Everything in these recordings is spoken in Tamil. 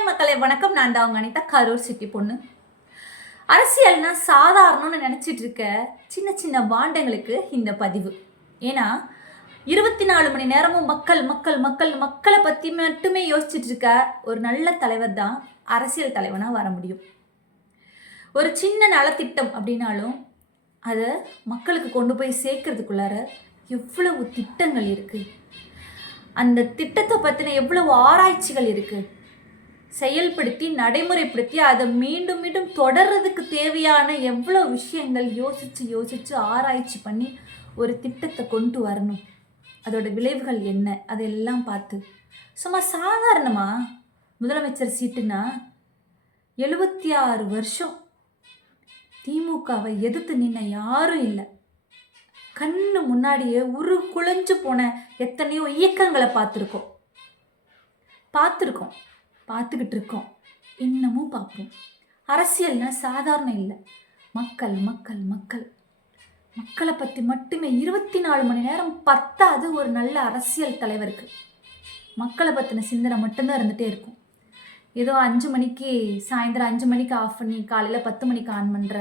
ஹாய் மக்களே, வணக்கம். நான் தான் அவங்க அனிதா, கரூர் சிட்டி பொண்ணு. அரசியல்னா சாதாரணம்னு நினச்சிட்டு இருக்க சின்ன சின்ன பாண்டங்களுக்கு இந்த பதிவு. ஏன்னா 24 மணி நேரமும் மக்கள் மக்கள் மக்கள் மக்களை பற்றி மட்டுமே யோசிச்சுட்டு இருக்க ஒரு நல்ல தலைவர் தான் அரசியல் தலைவனாக வர முடியும். ஒரு சின்ன நலத்திட்டம் அப்படின்னாலும் அதை மக்களுக்கு கொண்டு போய் சேர்க்கறதுக்குள்ளார எவ்வளவு திட்டங்கள் இருக்குது, அந்த திட்டத்தை பற்றின எவ்வளவு ஆராய்ச்சிகள் இருக்குது, செயல்படுத்தி நடைமுறைப்படுத்தி அதை மீண்டும் மீண்டும் தொடர்றதுக்கு தேவையான எவ்வளோ விஷயங்கள் யோசித்து ஆராய்ச்சி பண்ணி ஒரு திட்டத்தை கொண்டு வரணும், அதோட விளைவுகள் என்ன, அதெல்லாம் பார்த்து சும்மா சாதாரணமாக முதலமைச்சர் சீட்டுனா 76 வருஷம் திமுகவை எதிர்த்து நின்ன யாரும் இல்லை. கண்ணு முன்னாடியே குழஞ்சு போன எத்தனையோ இயக்கங்களை பார்த்துக்கிட்டு இருக்கோம், இன்னமும் பார்ப்போம். அரசியல்னா சாதாரணம் இல்லை. மக்கள் மக்கள் மக்கள் மக்களை பற்றி மட்டுமே 24 மணி நேரம் பத்தாது ஒரு நல்ல அரசியல் தலைவருக்கு. மக்களை பற்றின சிந்தனை மட்டும்தான் இருந்துகிட்டே இருக்கும். ஏதோ 5 மணிக்கு சாயந்தரம் 5 மணிக்கு ஆஃப் பண்ணி காலையில் 10 மணிக்கு ஆன் பண்ணுற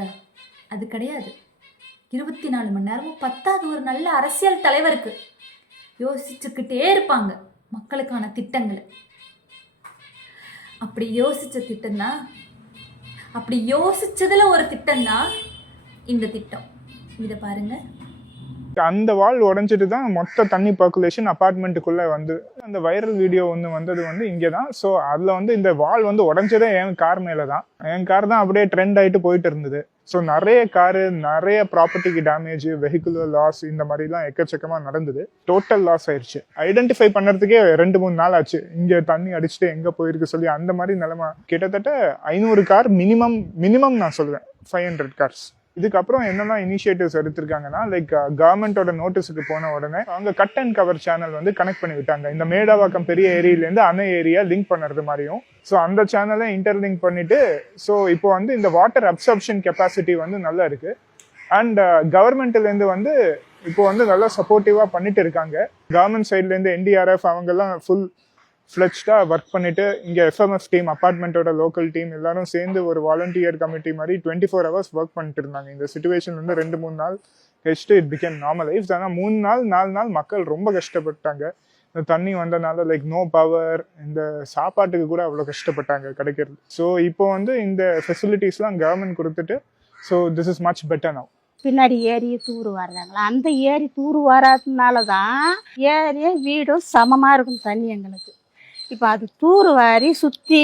அது கிடையாது. 24 மணி நேரமும் பத்தாது ஒரு நல்ல அரசியல் தலைவருக்கு. யோசிச்சுக்கிட்டே இருப்பாங்க மக்களுக்கான திட்டங்களை. அப்படி யோசிச்சதுல ஒரு திட்டம் தான் இந்த திட்டம். இதை பாருங்க. அந்த வால் உடஞ்சிட்டு தான் மொத்த தண்ணி பர்குலேஷன் அபார்ட்மெண்ட்டுக்குள்ள வந்து அந்த வைரல் வீடியோ வந்தது இங்கே தான். ஸோ அதில் இந்த வால் உடஞ்சதே என் கார் மேலே தான். என் கார் தான் அப்படியே ட்ரெண்ட் ஆகிட்டு போயிட்டு இருந்தது. ஸோ நிறைய காரு, நிறைய ப்ராப்பர்ட்டிக்கு டேமேஜ், வெஹிக்குலர் லாஸ், இந்த மாதிரிலாம் எக்கச்சக்கமாக நடந்தது. டோட்டல் லாஸ் ஆயிடுச்சு. ஐடென்டிஃபை பண்ணுறதுக்கே 2-3 நாள் ஆச்சு. இங்கே தண்ணி அடிச்சுட்டு எங்கே போயிருக்கு சொல்லி அந்த மாதிரி நிலைமை. கிட்டத்தட்ட 500 கார் மினிமம் நான் சொல்லுவேன், 500 கார்ஸ். இதுக்கப்புறம் என்னெல்லாம் இனிஷியேட்டிவ்ஸ் எடுத்திருக்காங்கன்னா, லைக் கவர்மெண்டோட நோட்டீஸுக்கு போன உடனே அவங்க cut and cover channel connect பண்ணி விட்டாங்க. இந்த மேடாவாக்கம் பெரிய ஏரியிலேருந்து அணை ஏரியா லிங்க் பண்ணுறது மாதிரியும். ஸோ அந்த சேனலை இன்டர்லிங்க் பண்ணிட்டு, ஸோ இப்போ இந்த வாட்டர் அப்சர்ப்ஷன் கெப்பாசிட்டி நல்லா இருக்கு. அண்ட் கவர்மெண்ட்லேருந்து இப்போ நல்லா சப்போர்ட்டிவாக பண்ணிட்டு இருக்காங்க. கவர்மெண்ட் சைட்லேருந்து NDRF அவங்கெல்லாம் ஃபுல் ஃப்ளெஜ்டாக ஒர்க் பண்ணிட்டு, இங்கே FMF டீம், அப்பார்ட்மெண்ட்டோட லோக்கல் டீம் எல்லாரும் சேர்ந்து ஒரு வாலண்டியர் கமிட்டி மாதிரி 24 hours ஒர்க் பண்ணிட்டு இருந்தாங்க. இந்த சுச்சுவேஷன் 2-3 நாள் கழிச்சுட்டு இட் பிகேம் நார்மலைஸ்ட். ஆனால் 3 நாள் 4 நாள் மக்கள் ரொம்ப கஷ்டப்பட்டாங்க. இந்த தண்ணி வந்தனால லைக் நோ பவர், இந்த சாப்பாட்டுக்கு கூட அவ்வளோ கஷ்டப்பட்டாங்க கிடைக்கிறது. ஸோ இப்போ இந்த ஃபெசிலிட்டிஸ்லாம் கவர்மெண்ட் கொடுத்துட்டு, so this is much better now. பின்னாடி ஏரியை தூர் வர்றாங்களா, அந்த ஏரி தூர் வராதனால தான் ஏரியும் வீடும் சமமாக இருக்கும் தண்ணி எங்களுக்கு. இப்போ அது தூர் வாரி சுற்றி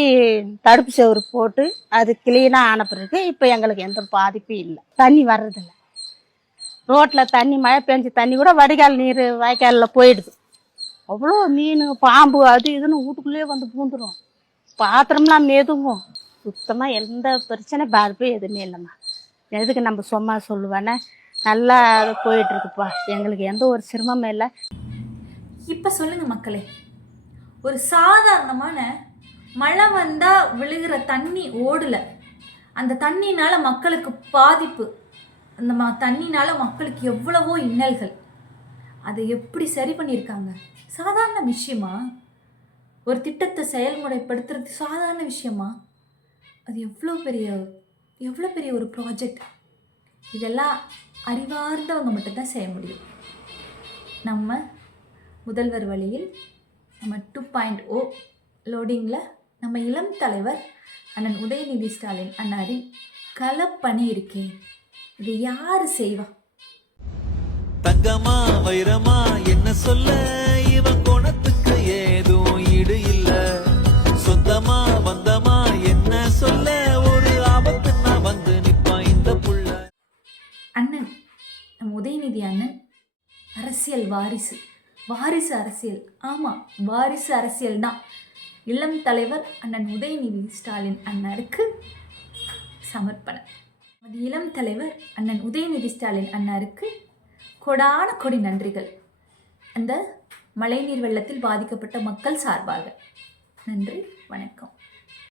தடுப்பு செவரு போட்டு அது கிளீனாக ஆன பிறகு இப்போ எங்களுக்கு எந்த பாதிப்பும் இல்லை. தண்ணி வர்றதில்ல. ரோட்டில் தண்ணி, மழை பெஞ்ச தண்ணி கூட வடிகால் நீர் வாய்க்காலில் போயிடுது. அவ்வளோ மீன், பாம்பு, அது இதுன்னு வீட்டுக்குள்ளேயே பூந்துடும். பாத்திரம்லாம் மெதுவும். சுத்தமாக எந்த பிரச்சனை பாதிப்பும் எதுவுமே இல்லைம்மா. எதுக்கு நம்ம சும்மா சொல்லுவேன்னா, நல்லா போயிட்டுருக்குப்பா, எங்களுக்கு எந்த ஒரு சிரமமும் இல்லை. இப்போ சொல்லுங்கள் மக்களே, ஒரு சாதாரணமான மழை வந்தால் விழுகிற தண்ணி ஓடலை, அந்த தண்ணினால் மக்களுக்கு பாதிப்பு, அந்த தண்ணினால் மக்களுக்கு எவ்வளவோ இன்னல்கள், அதை எப்படி சரி பண்ணியிருக்காங்க? சாதாரண விஷயமா? ஒரு திட்டத்தை செயல்முறைப்படுத்துறது சாதாரண விஷயமா? அது எவ்வளோ பெரிய ஒரு ப்ராஜெக்ட். இதெல்லாம் அறிவார்ந்தவங்க மட்டும்தான் செய்ய முடியும். நம்ம முதல்வர் வழியில் நம்ம 2.0 லோடிங்கில் நம்ம இளம் தலைவர் அண்ணன் உதயநிதி ஸ்டாலின் அண்ணாரி களப்பணி இருக்கேன். இது யாரு செய்வா? தங்கமா வைரமா என்ன சொல்ல, இவன் குணத்துக்கு ஏதும் ஈடு இல்ல. சொந்தமா வந்தமா என்ன சொல்ல, ஒரு ஆபத்து நான் நிப்பா இந்த புள்ள. அண்ணன் நம்ம உதயநிதி அண்ணன் அரசியல் வாரிசு அரசியல். ஆமாம், வாரிசு அரசியல் தான். இளம் தலைவர் அண்ணன் உதயநிதி ஸ்டாலின் அண்ணாருக்கு சமர்ப்பணம். அது இளம் தலைவர் அண்ணன் உதயநிதி ஸ்டாலின் அண்ணாருக்கு கொடான கொடி நன்றிகள். அந்த மழைநீர் வெள்ளத்தில் பாதிக்கப்பட்ட மக்கள் சார்பாக நன்றி, வணக்கம்.